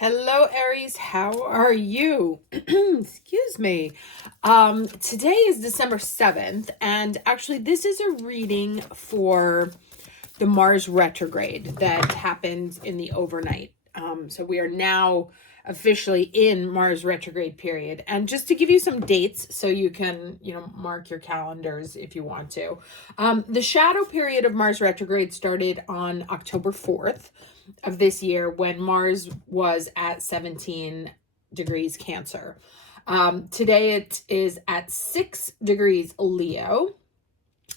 Hello, Aries. How are you? Excuse me. Today is December 7th, and actually, this is a reading for the Mars retrograde that happened in the overnight. So we are now officially in Mars retrograde period. And just to give you some dates so you can, mark your calendars if you want to. The shadow period of Mars retrograde started on October 4th of this year when Mars was at 17 degrees Cancer. Today it is at 6 degrees Leo,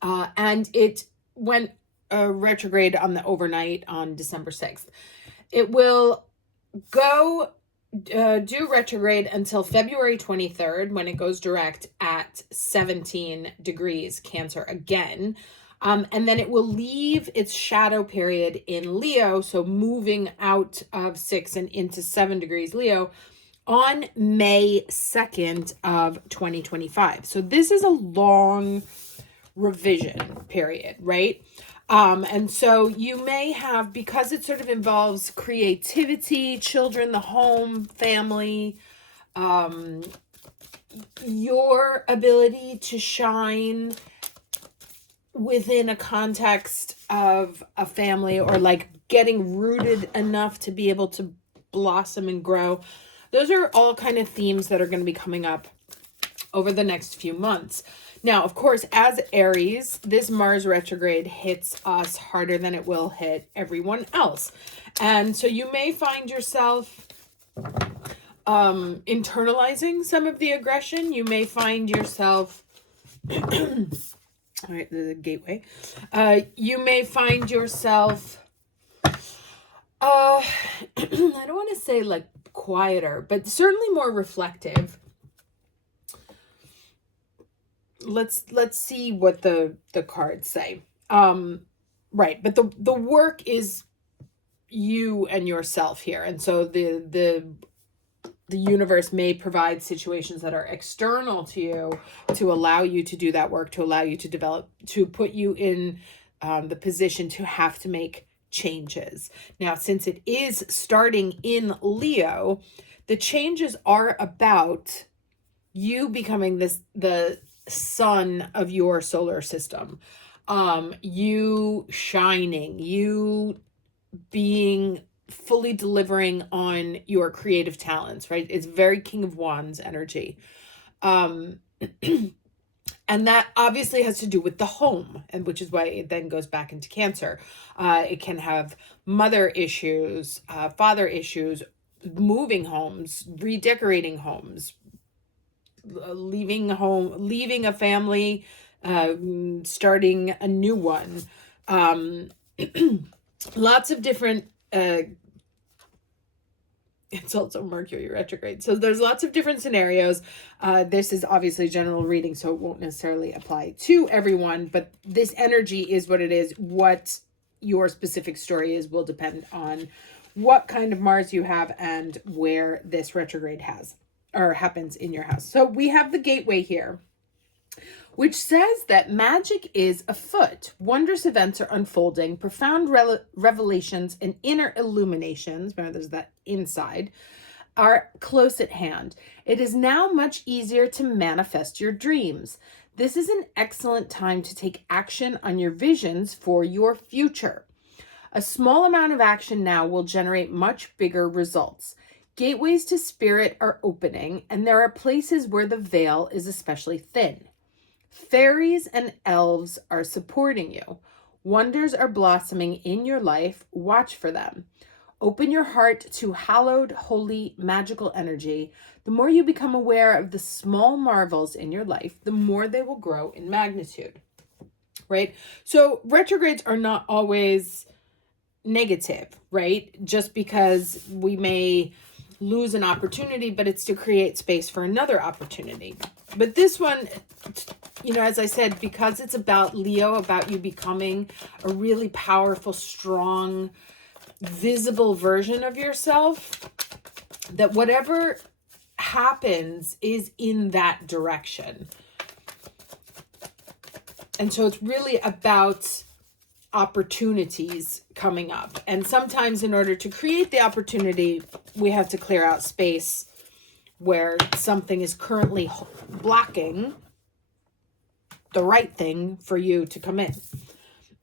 and it went retrograde on the overnight on December 6th. It will go do retrograde until February 23rd when it goes direct at 17 degrees Cancer again. And then it will leave its shadow period in Leo, so moving out of 6 and into 7 degrees Leo on May 2nd of 2025. So this is a long revision period, right? And so you may have, because it sort of involves creativity, children, the home, family, your ability to shine within a context of a family, or like getting rooted enough to be able to blossom and grow. Those are all kind of themes that are going to be coming up over the next few months. Now, of course, as Aries, this Mars retrograde hits us harder than it will hit everyone else. And so you may find yourself internalizing some of the aggression. You may find yourself all right, the gateway. You may find yourself, I don't want to say like quieter, but certainly more reflective. Let's see what the cards say. Right, but the work is you and yourself here, and so the universe may provide situations that are external to you to allow you to do that work, to allow you to develop, to put you in the position to have to make changes. Now, since it is starting in Leo, the changes are about you becoming the sun of your solar system, you shining, you being fully delivering on your creative talents, right? It's very King of Wands energy. And that obviously has to do with the home, and which is why it then goes back into Cancer. It can have mother issues, father issues, moving homes, redecorating homes, leaving home, leaving a family, starting a new one. Lots of different, it's also Mercury retrograde. So there's lots of different scenarios. This is obviously general reading, so it won't necessarily apply to everyone, but this energy is what it is. What your specific story is will depend on what kind of Mars you have and where this retrograde has or happens in your house. So we have the gateway here, which says that magic is afoot. Wondrous events are unfolding, profound revelations and inner illuminations, remember there's that inside, are close at hand. It is now much easier to manifest your dreams. This is an excellent time to take action on your visions for your future. A small amount of action now will generate much bigger results. Gateways to spirit are opening, and there are places where the veil is especially thin. Fairies and elves are supporting you. Wonders are blossoming in your life. Watch for them. Open your heart to hallowed, holy, magical energy. The more you become aware of the small marvels in your life, the more they will grow in magnitude. Right? So retrogrades are not always negative, right? Just because we may lose an opportunity, but it's to create space for another opportunity. But this one, as I said, because it's about Leo, about you becoming a really powerful, strong, visible version of yourself, that whatever happens is in that direction. And so it's really about opportunities coming up. And sometimes in order to create the opportunity, we have to clear out space where something is currently blocking the right thing for you to come in.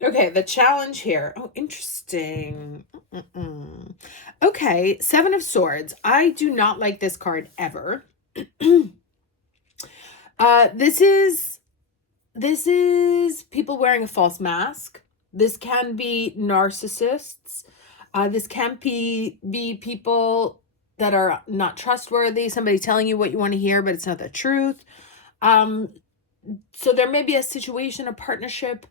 Okay, the challenge here. Oh, interesting. Okay, Seven of Swords. I do not like this card ever. This is people wearing a false mask. This can be narcissists. This can be people that are not trustworthy. Somebody telling you what you want to hear, but it's not the truth. So there may be a situation, a partnership,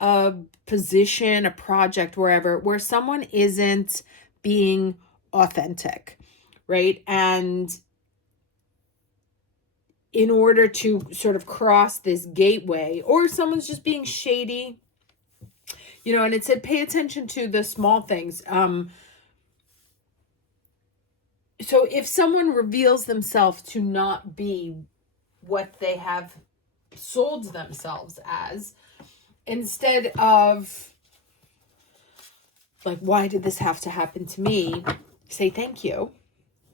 a position, a project, wherever, where someone isn't being authentic, right? And in order to sort of cross this gateway, or someone's just being shady, you know, and it said pay attention to the small things. So if someone reveals themselves to not be what they have sold themselves as, instead of like, why did this have to happen to me? Say thank you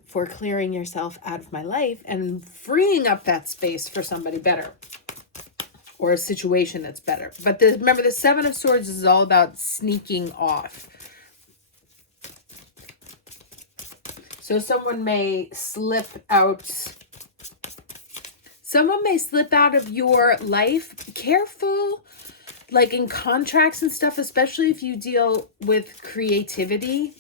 for clearing yourself out of my life and freeing up that space for somebody better or a situation that's better. But remember, the Seven of Swords is all about sneaking off. So someone may slip out. Someone may slip out of your life. Be careful, like in contracts and stuff, especially if you deal with creativity.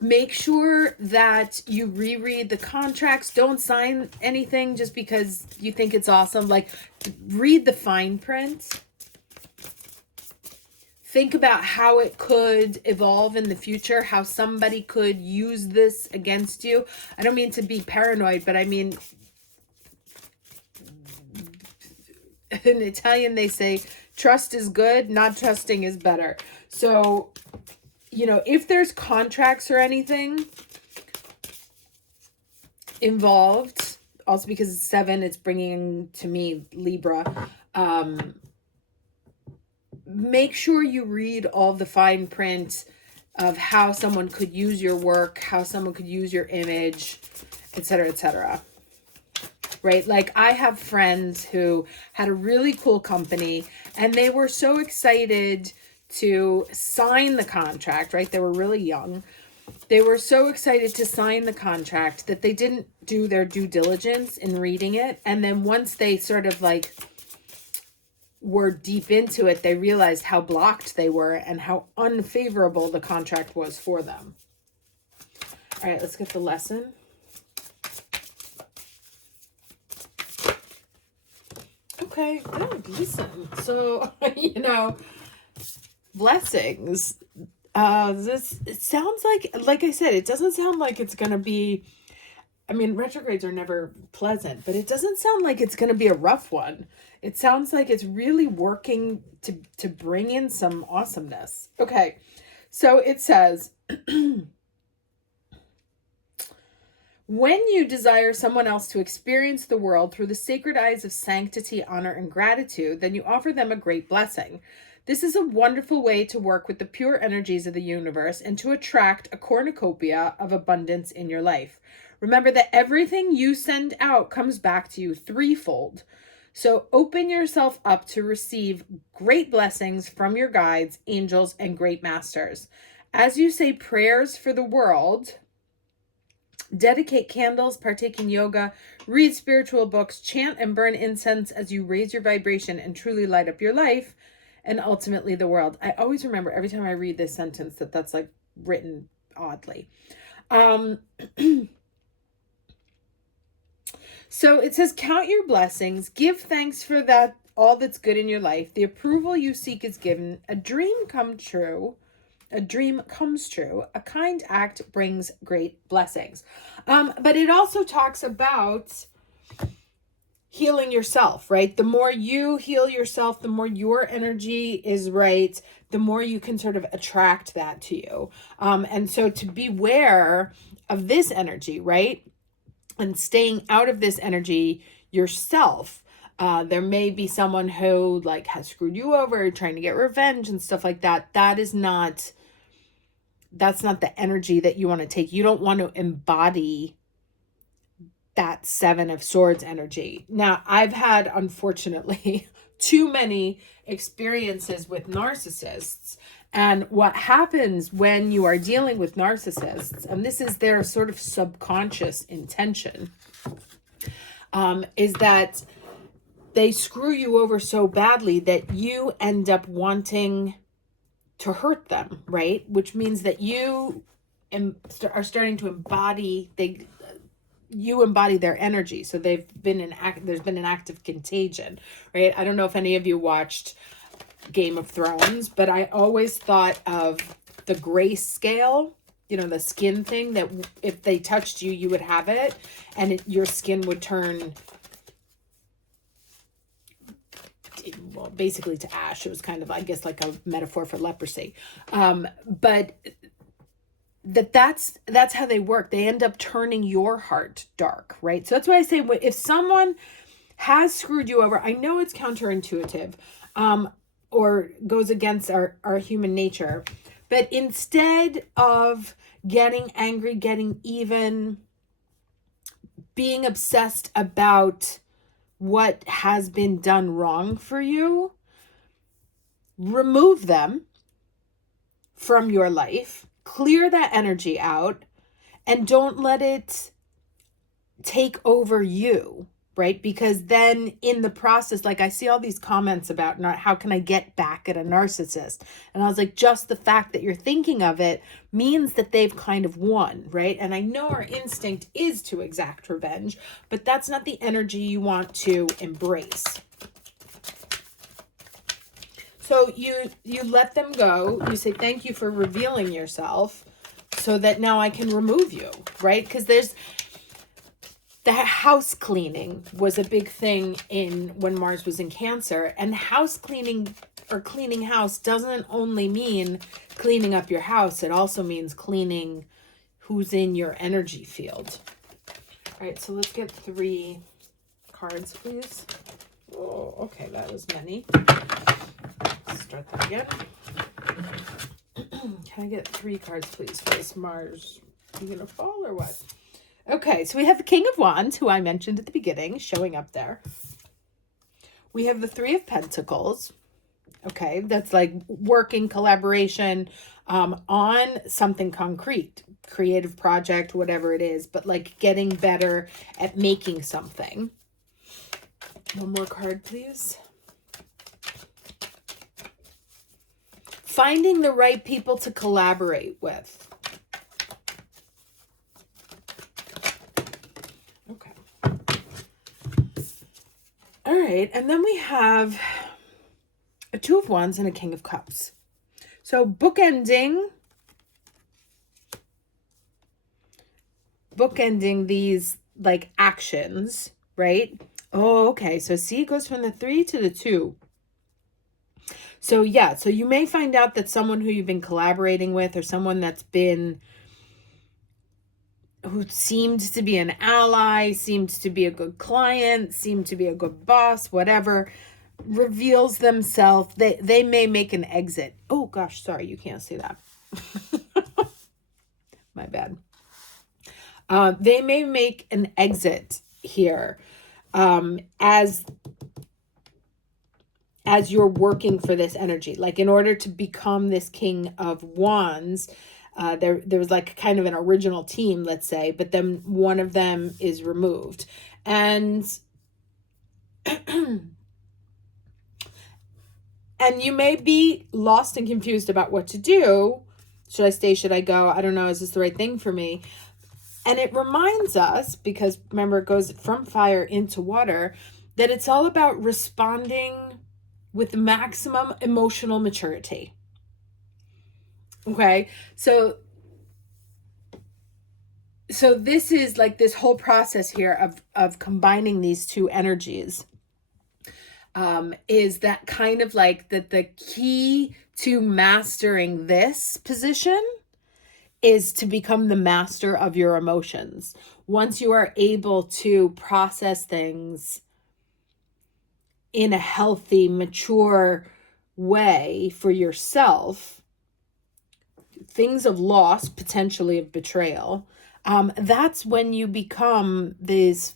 Make sure that you reread the contracts. Don't sign anything just because you think it's awesome. Like, read the fine print. Think about how it could evolve in the future, how somebody could use this against you. I don't mean to be paranoid, but I mean, in Italian they say, trust is good, not trusting is better. So, you know, if there's contracts or anything involved, also because it's 7, it's bringing to me Libra, make sure you read all the fine print of how someone could use your work, how someone could use your image, etc., etc. Right? Like, I have friends who had a really cool company and they were so excited to sign the contract, right? They were really young. They were so excited to sign the contract that they didn't do their due diligence in reading it. And then once they sort of like were deep into it, they realized how blocked they were and how unfavorable the contract was for them. All right, let's get the lesson. Okay, oh, decent. So, you know, blessings. It sounds like I said, it doesn't sound like it's going to be, I mean, retrogrades are never pleasant, but it doesn't sound like it's going to be a rough one. It sounds like it's really working to bring in some awesomeness. Okay, so it says, when you desire someone else to experience the world through the sacred eyes of sanctity, honor, and gratitude, then you offer them a great blessing. This is a wonderful way to work with the pure energies of the universe and to attract a cornucopia of abundance in your life. Remember that everything you send out comes back to you threefold. So open yourself up to receive great blessings from your guides, angels, and great masters. As you say prayers for the world, dedicate candles, partake in yoga, read spiritual books, chant and burn incense as you raise your vibration and truly light up your life and ultimately the world. I always remember every time I read this sentence that that's like written oddly. So it says, count your blessings, give thanks for that, all that's good in your life. The approval you seek is given. A dream comes true. A kind act brings great blessings. But it also talks about healing yourself, right? The more you heal yourself, the more your energy is right, the more you can sort of attract that to you. And so to beware of this energy, right? And staying out of this energy yourself. There may be someone who like has screwed you over, trying to get revenge and stuff like that. That is not that's not the energy that you want to take. You don't want to embody that Seven of Swords energy. Now, I've had, unfortunately, too many experiences with narcissists. And what happens when you are dealing with narcissists, and this is their sort of subconscious intention, is that they screw you over so badly that you end up wanting to hurt them, right? Which means that you are starting to embody, you embody their energy. So there's been an act of contagion, right? I don't know if any of you watched Game of Thrones, but I always thought of the grayscale, the skin thing, that if they touched you, you would have it, and your skin would turn, well, basically to ash. It was kind of, I guess, like a metaphor for leprosy. But that's how they work. They end up turning your heart dark, right? So that's why I say, if someone has screwed you over, I know it's counterintuitive, or goes against our human nature, but instead of getting angry, getting even, being obsessed about what has been done wrong for you, remove them from your life, clear that energy out, and don't let it take over you, right? Because then in the process, like I see all these comments about how can I get back at a narcissist? And I was like, just the fact that you're thinking of it means that they've kind of won, right? And I know our instinct is to exact revenge, but that's not the energy you want to embrace. So you let them go. You say, thank you for revealing yourself so that now I can remove you, right? Because there's the house cleaning was a big thing when Mars was in Cancer, and house cleaning or cleaning house doesn't only mean cleaning up your house. It also means cleaning who's in your energy field. All right, so let's get 3 cards, please. Oh, okay, that was many. Start that again. Can I get 3 cards, please, for this Mars? Are you gonna fall or what? Okay, so we have the King of Wands, who I mentioned at the beginning, showing up there. We have the 3 of Pentacles. Okay, that's like working, collaboration, on something concrete, creative project, whatever it is, but like getting better at making something. One more card, please. Finding the right people to collaborate with. Okay. All right, and then we have a 2 of Wands and a King of Cups. So bookending these like actions, right? Oh, okay. So see, it goes from the 3 to the 2. So yeah, so you may find out that someone who you've been collaborating with, or someone who seemed to be an ally, seemed to be a good client, seemed to be a good boss, whatever, reveals themselves. They may make an exit. Oh gosh, sorry, you can't see that. My bad. They may make an exit here, as you're working for this energy. Like in order to become this King of Wands, there was like kind of an original team, let's say, but then one of them is removed. And and you may be lost and confused about what to do. Should I stay? Should I go? I don't know. Is this the right thing for me? And it reminds us, because remember, it goes from fire into water, that it's all about responding with maximum emotional maturity. Okay, so this is like this whole process here of combining these 2 energies, is that kind of like that the key to mastering this position is to become the master of your emotions. Once you are able to process things in a healthy, mature way for yourself, things of loss, potentially of betrayal, that's when you become this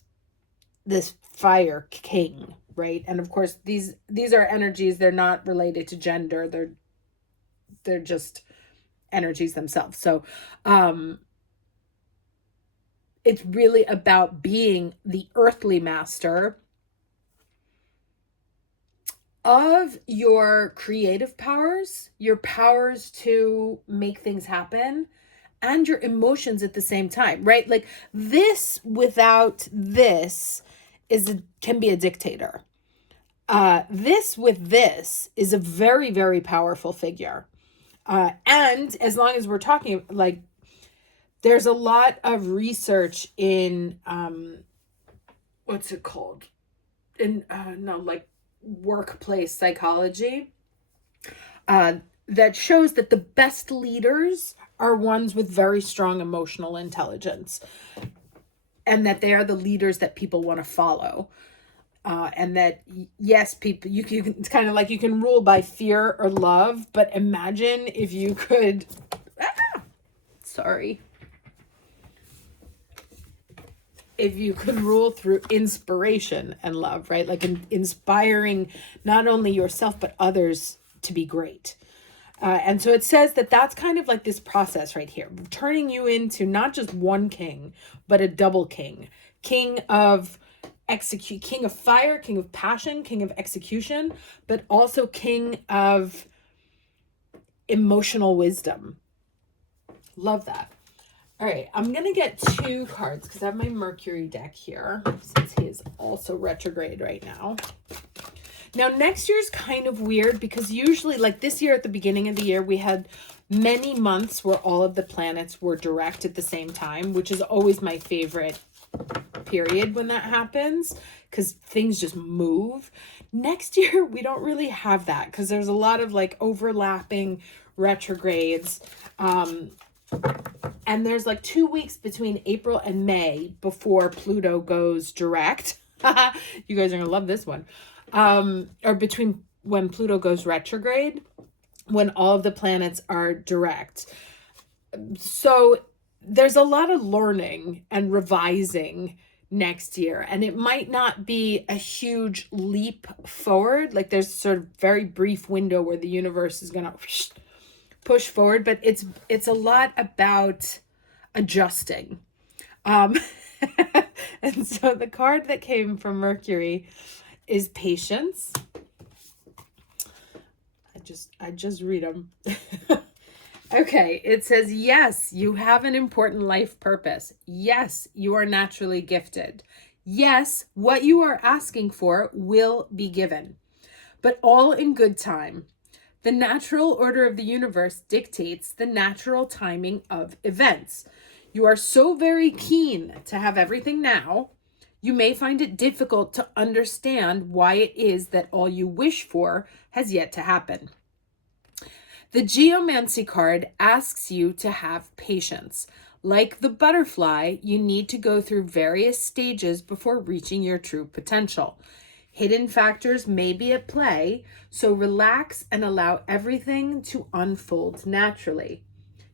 fire king, right? And of course, these are energies. They're not related to gender. They're just energies themselves. So, it's really about being the earthly master of your creative powers, your powers to make things happen, and your emotions at the same time, right? Like this without this can be a dictator. This with this is a very, very powerful figure. And as long as we're talking, like, there's a lot of research in, what's it called? In, no, like workplace psychology, that shows that the best leaders are ones with very strong emotional intelligence, and that they are the leaders that people want to follow. And that, yes, people, you can, it's kind of like you can rule by fear or love, but imagine if you could, if you could rule through inspiration and love, right? Like inspiring not only yourself, but others to be great. And so it says that that's kind of like this process right here, turning you into not just one king, but a double king. King of king of fire, king of passion, king of execution, but also king of emotional wisdom. Love that. All right, I'm going to get 2 cards because I have my Mercury deck here, since he is also retrograde right now. Now, next year's kind of weird because usually, like this year at the beginning of the year, we had many months where all of the planets were direct at the same time, which is always my favorite period when that happens because things just move. Next year, we don't really have that because there's a lot of like overlapping retrogrades. And there's like 2 weeks between April and May before Pluto goes direct. You guys are going to love this one. Or between when Pluto goes retrograde, when all of the planets are direct. So there's a lot of learning and revising next year, and it might not be a huge leap forward. Like there's sort of very brief window where the universe is going to push forward, but it's a lot about adjusting. And so the card that came from Mercury is patience. I just read them. Okay, it says, yes, you have an important life purpose. Yes, you are naturally gifted. Yes, what you are asking for will be given, but all in good time. The natural order of the universe dictates the natural timing of events. You are so very keen to have everything now, you may find it difficult to understand why it is that all you wish for has yet to happen. The Geomancy card asks you to have patience. Like the butterfly, you need to go through various stages before reaching your true potential. Hidden factors may be at play, so relax and allow everything to unfold naturally.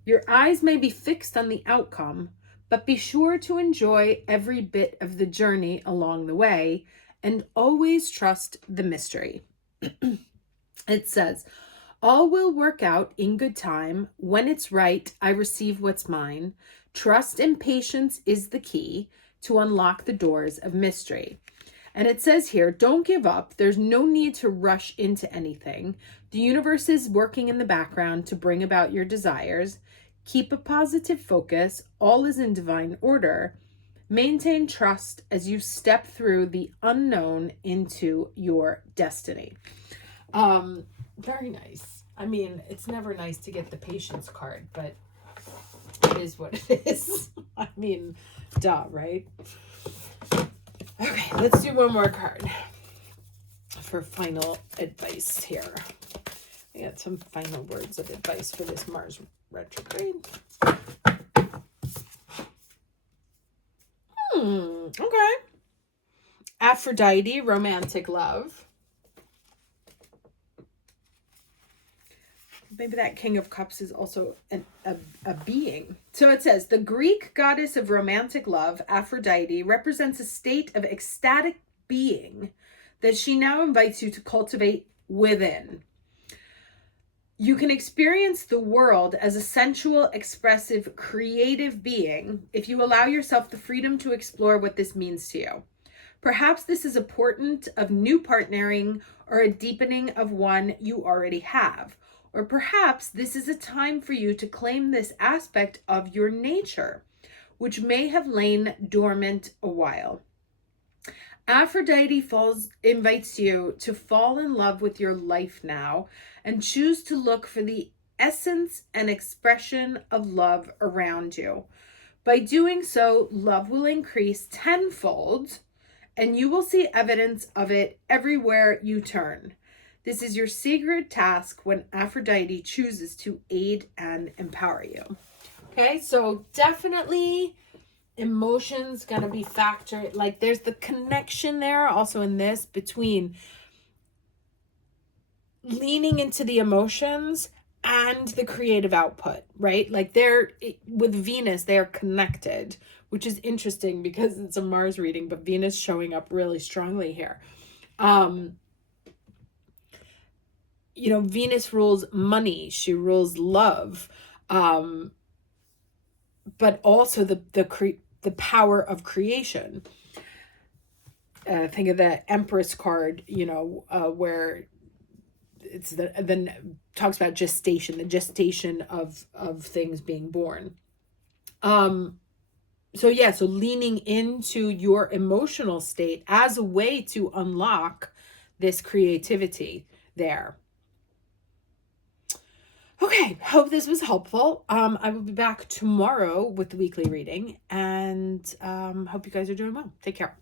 Your eyes may be fixed on the outcome, but be sure to enjoy every bit of the journey along the way and always trust the mystery. It says, all will work out in good time. When it's right, I receive what's mine. Trust and patience is the key to unlock the doors of mystery. And it says here, don't give up. There's no need to rush into anything. The universe is working in the background to bring about your desires. Keep a positive focus. All is in divine order. Maintain trust as you step through the unknown into your destiny. Very nice. I mean, it's never nice to get the patience card, but it is what it is. I mean, duh, right? Okay, let's do one more card for final advice here. I got some final words of advice for this Mars retrograde. Okay. Aphrodite, romantic love. maybe that King of Cups is also a being. So it says, the Greek goddess of romantic love, Aphrodite, represents a state of ecstatic being that she now invites you to cultivate within. You can experience the world as a sensual, expressive, creative being if you allow yourself the freedom to explore what this means to you. Perhaps this is a portent of new partnering or a deepening of one you already have. Or perhaps this is a time for you to claim this aspect of your nature, which may have lain dormant a while. Aphrodite invites you to fall in love with your life now and choose to look for the essence and expression of love around you. By doing so, love will increase tenfold, and you will see evidence of it everywhere you turn. This is your sacred task when Aphrodite chooses to aid and empower you. Okay, so definitely emotions gonna be factored. Like there's the connection there also in this between leaning into the emotions and the creative output, right? Like with Venus, they are connected, which is interesting because it's a Mars reading, but Venus showing up really strongly here. Venus rules money, she rules love, but also the power of creation. Think of the Empress card, where it's the talks about gestation, the gestation of things being born. So leaning into your emotional state as a way to unlock this creativity there. Okay, hope this was helpful. I will be back tomorrow with the weekly reading, and hope you guys are doing well. Take care.